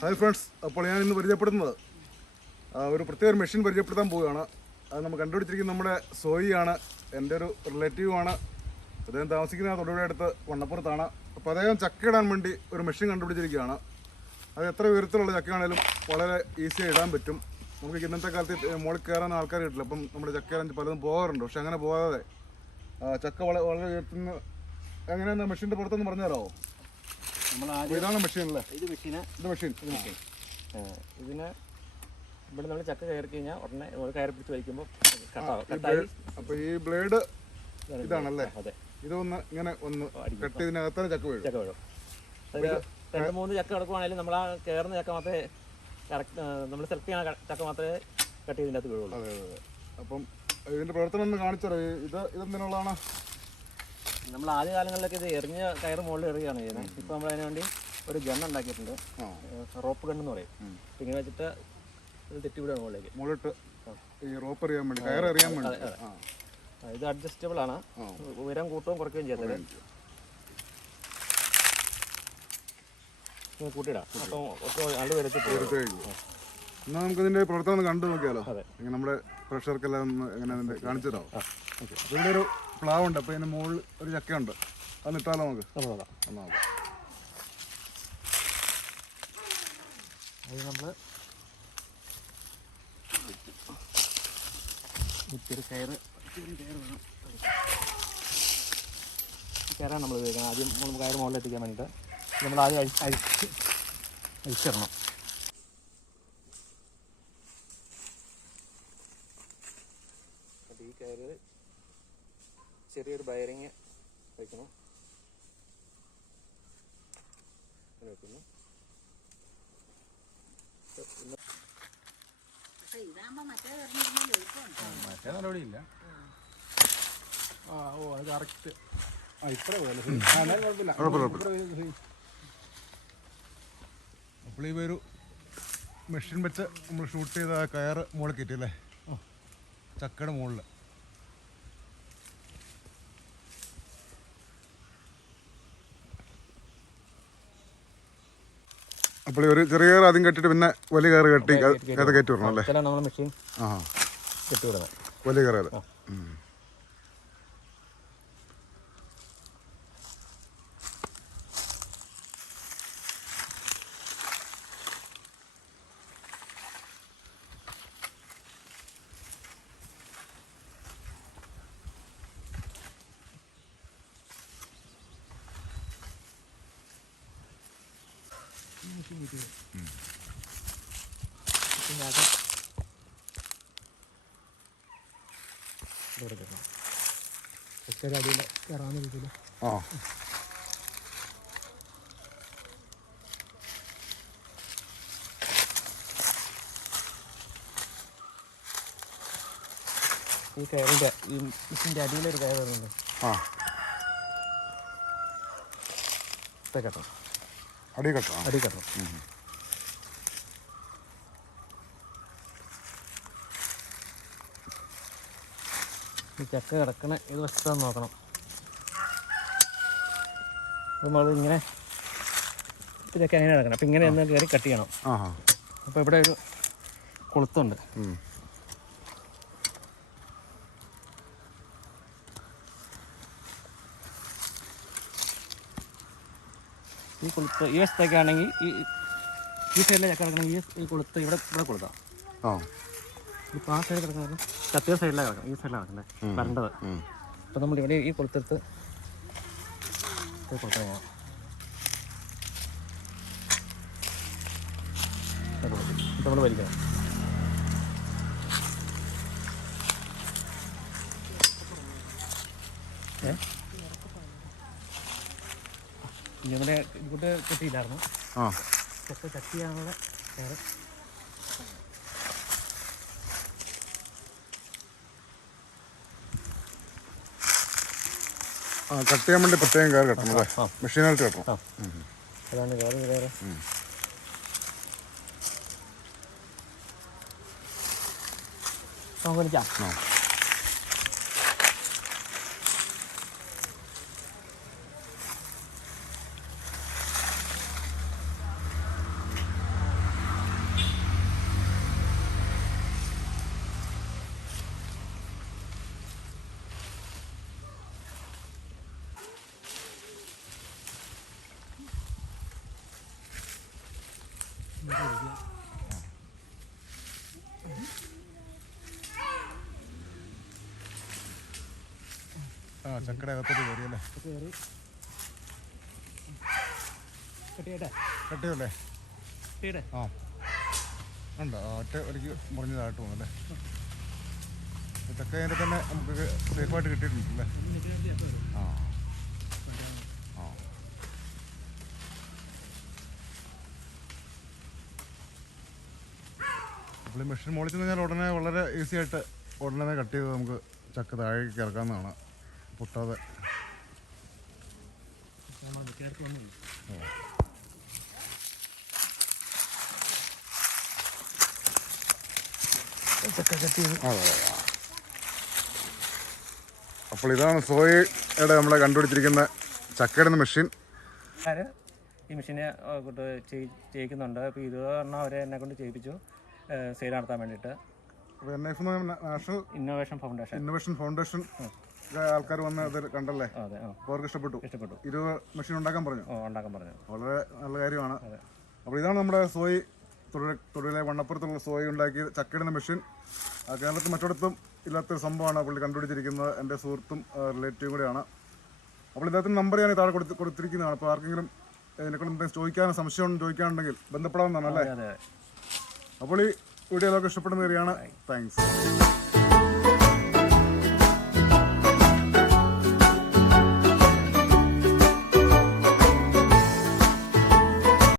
Hi friends അപ്പോൾ ഞാൻ ഇന്ന് പരിചയപ്പെടുന്നത് ഒരു പ്രത്യേക ഒരു മെഷീൻ പരിചയപ്പെടുത്താൻ പോവുകയാണ്. അത് നമ്മൾ കണ്ടുപിടിച്ചിരിക്കുന്നത് നമ്മുടെ സോയിയാണ് എന്റെ ഒരു റിലേറ്റീവാണ് അദ്ദേഹം താമസിക്കുന്ന തൊടുപുഴ അടുത്ത് വണ്ണപ്പുറത്താണ്. അപ്പോൾ അദ്ദേഹം ചക്ക ഇടാൻ വേണ്ടി ഒരു മെഷീൻ കണ്ടുപിടിച്ചിരിക്കുകയാണ്. അത് എത്ര ഉയരത്തിലുള്ള ചക്കയാണേലും വളരെ ഈസിയായി ഇടാൻ പറ്റും. നമുക്ക് ഇന്നത്തെ കാലത്ത് മുകളിൽ കയറാൻ ആൾക്കാർ കിട്ടില്ല അപ്പം നമ്മുടെ ചക്ക പലതും പോകാറുണ്ട്. പക്ഷെ അങ്ങനെ പോകാതെ ചക്ക വളരെ വളരെ ഉയർത്തുന്ന എങ്ങനെയാണെന്ന് മെഷീന്റെ പുറത്തൊന്ന് പറഞ്ഞു തരാമോ നമ്മൾ അപ്പോൾ ആദ്യം ഇതാണ് മെഷീൻ അല്ലേ ഇത് മെഷീന് ഇത് മെഷീൻ ഇത് മെഷീൻ ഇതിന് ഇവിടെ നമ്മൾ ചക്ക കയറി കഴിഞ്ഞാൽ ഉടനെ നമ്മൾ കയറി പിടിച്ച് വലിക്കുമ്പോൾ കട്ടാവും. ബ്ലേ- അപ്പൊ ഈ ബ്ലേഡ് ഇതാണ് ഇതാണല്ലേ? അതെ. ഇതൊന്ന് ഇങ്ങനെ ഒന്ന്. കട്ട് ഇതിനകത്താണ് ചക്ക വീഴും ചക്ക വീഴും. രണ്ട് മൂന്ന് ചക്ക കിടക്കുവാണെങ്കിലും നമ്മൾ ആ കയറുന്ന ചക്ക മാത്രമേ കറക്റ്റ് നമ്മൾ സെലക്ട് ചെയ്യുന്ന ചക്ക മാത്രമേ കട്ട് ചെയ്തിന്റെ അകത്ത് വീഴുള്ളൂ. അതെ അതെ അതെ. അപ്പം ഇതിന്റെ പ്രവർത്തനം ഒന്ന് കാണിച്ചോ ഇത് ഇതെന്തിനുള്ളതാണ്? നമ്മൾ ആദ്യ കാലങ്ങളിലൊക്കെ ഇത് എറിഞ്ഞ കയറ് മുകളിൽ എറിയുകയാണ് ചെയ്യുന്നത്. ഇപ്പോൾ നമ്മൾ അതിനു വേണ്ടി ഒരു ഗൺ ഉണ്ടാക്കിയിട്ടുണ്ട്. റോപ്പ് ഗൺ എന്ന് പറയും. ഇങ്ങനെ വെച്ചിട്ട് ഇത് തെറ്റിവിടുക മുകളിലേക്ക്. മുകളിട്ട് ഈ റോപ്പ് എറിയാൻ വേണ്ടി കയർ എറിയാൻ വേണ്ടി. ഇത് അഡ്ജസ്റ്റബിൾ ആണ്. ഉയരം കൂട്ടുകയും കുറയ്ക്കുകയും ചെയ്യുന്നത് കൂട്ടിയിടാം. അപ്പം എന്നാൽ പ്രവർത്തനം കണ്ടു നോക്കിയാലോ. നമ്മുടെ പ്രഷർക്കെല്ലാം എങ്ങനെ കാണിച്ചു അപ്പൊ ഇവിടെ ഒരു പ്ലാവുണ്ട്. അപ്പൊ അതിന്റെ മുകളിൽ ഒരു ചക്കയുണ്ട്. അത് ഇട്ടാലോ നമുക്ക്. അത് നമ്മൾ ഇത്തിരി കയറ് കയറാണ് നമ്മൾ ഉപയോഗിക്കുന്നത്. ആദ്യം നമ്മൾ കയറ് മുകളിൽ എത്തിക്കാൻ വേണ്ടിയിട്ട് നമ്മൾ ആദ്യം അഴി അഴിച്ച് അഴിച്ചിടണം അപ്പോൾ ഈ കയറ് ചെറിയൊരു ബയറിങ് വയ്ക്കണം അങ്ങനെ വെക്കുന്നു. മറ്റേ നടപടിയില്ല. ആ ഓ അത് കറക്റ്റ് ആ ഇത്ര പോലെ. കുഴപ്പമില്ല. അപ്പോൾ ഈ ഒരു മെഷീൻ വെച്ച് നമ്മൾ ഷൂട്ട് ചെയ്ത ആ കയറ് മുകളിൽ കയറ്റി അല്ലേ ചക്കയുടെ മുകളിൽ അപ്പോൾ ഒരു ചെറിയ കയറ് ആദ്യം കെട്ടിട്ട് പിന്നെ വലിയ കയറ് കെട്ടി അത് കയറ്റി വിടണം അല്ലേ? ആ വലിയ കയറ് പിന്നെ അത് ഇവിടെ ഒറ്റ അടിയിൽ കയറാവുന്ന രീതിയിൽ ആ ഈ കയറിന്റെ ഈ ഇതിന്റെ അടിയിലൊരു കയർ വരുന്നുണ്ട് ആ കെട്ടണം കെട്ടാം അടി കെട്ടണം ഈ ചക്ക കിടക്കണ ഇത് വശത്താന്ന് നോക്കണം. നമ്മൾ ഇങ്ങനെ ചക്ക അങ്ങനെ കിടക്കണം? അപ്പം ഇങ്ങനെ ഒന്ന് കയറി കട്ട് ചെയ്യണം. അപ്പോൾ ഇവിടെ ഒരു കൊളുത്തുണ്ട്. ഈ കൊളുത്ത് ഈ വശത്തേക്കാണെങ്കിൽ ഈ ഈ സൈഡിലെ ചക്ക കിടക്കണമെങ്കിൽ ഈ കൊളുത്ത് ഇവിടെ ഇവിടെ കൊളുത്താം ആ. ഇപ്പം ആ സൈഡിൽ കിടക്കുന്നത് കത്തിയ സൈഡിലാണ് കിടക്കണം ഈ സൈഡിലാണ് കിടക്കുന്നത്. വരേണ്ടത്. അപ്പം നമ്മൾ ഇവിടെ ഈ കൊളുത്തെടുത്ത് ഇപ്പോൾ നമ്മൾ വലിക്കണം. ഏ? ഇവിടെ ഇങ്ങോട്ട് കെട്ടിയില്ലായിരുന്നു. ആ. ചക്ക ചട്ടിയാണുള്ള ആ കട്ട് ചെയ്യാൻ വേണ്ടി പ്രത്യേകം കയറി കെട്ടണം അല്ലേ. മെഷീനായിട്ട് കെട്ടണം. അതാണ് കയറ് കയറ് നമുക്ക് വിളിക്കാം ആ ചക്കട അകത്തോട്ട് കയറി അല്ലേ? കയറി കട്ടിയല്ലേ ആ. ഉണ്ടോ ഒറ്റ ഒരിക്കൽ മുറിഞ്ഞതായിട്ട് തോന്നുന്നല്ലേ? ചക്ക അതിന്റെ തന്നെ നമുക്ക് സേഫായിട്ട് കിട്ടിയിട്ടുണ്ടല്ലേ ആ. അപ്പോൾ ഈ മെഷീൻ മുകളിൽ ചെന്ന് കഴിഞ്ഞാൽ ഉടനെ വളരെ ഈസി ആയിട്ട് ഉടനെ കട്ട് ചെയ്ത് നമുക്ക് ചക്ക താഴേക്ക് ഇറക്കാവുന്നതാണ് പൊട്ടാതെ. വന്നില്ല അപ്പോൾ ഇതാണ് സോയയുടെ നമ്മളെ കണ്ടുപിടിച്ചിരിക്കുന്ന ചക്കയിടുന്ന മെഷീൻ. ഈ മെഷീനെ ചെയ്യിക്കുന്നുണ്ട്. അപ്പോൾ ഇത് പറഞ്ഞാൽ അവരെ എന്നെ കൊണ്ട് ചെയ്യിപ്പിച്ചു. സെയിൽ നടത്താൻ വേണ്ടിയിട്ട്. ഇന്നോവേഷൻ ഫൗണ്ടേഷൻ ഇന്നോവേഷൻ ഫൗണ്ടേഷൻ ആൾക്കാർ വന്ന് അത് കണ്ടല്ലേ? അവർക്ക് ഇഷ്ടപ്പെട്ടു. ഇഷ്ടപ്പെട്ടു. ഇരുപത് മെഷീൻ ഉണ്ടാക്കാൻ പറഞ്ഞു. ഉണ്ടാക്കാൻ പറഞ്ഞു. വളരെ നല്ല കാര്യമാണ്. അപ്പോൾ ഇതാണ് നമ്മുടെ സോയി തൊഴിലെ വണ്ണപ്പുറത്തുള്ള സോയി ഉണ്ടാക്കി ചക്കയിടുന്ന മെഷീൻ കേരളത്തിൽ മറ്റിടത്തും ഇല്ലാത്തൊരു സംഭവമാണ് പുള്ളി കണ്ടുപിടിച്ചിരിക്കുന്നത്. എന്റെ സുഹൃത്തും റിലേറ്റീവും കൂടെയാണ്. അപ്പോൾ ഇദ്ദേഹത്തിന്റെ നമ്പർ ഞാൻ താഴെ കൊടുത്ത് കൊടുത്തിരിക്കുന്നതാണ്. അപ്പോൾ ആർക്കെങ്കിലും ഇതിനെക്കൊണ്ട് എന്തെങ്കിലും ചോദിക്കാനോ സംശയം ചോദിക്കാനുണ്ടെങ്കിൽ ബന്ധപ്പെടാവുന്നതാണ് അല്ലേ? അപ്പോൾ ഈ വീഡിയോ ഇഷ്ടപ്പെടുന്ന കാര്യമാണ് താങ്ക്സ്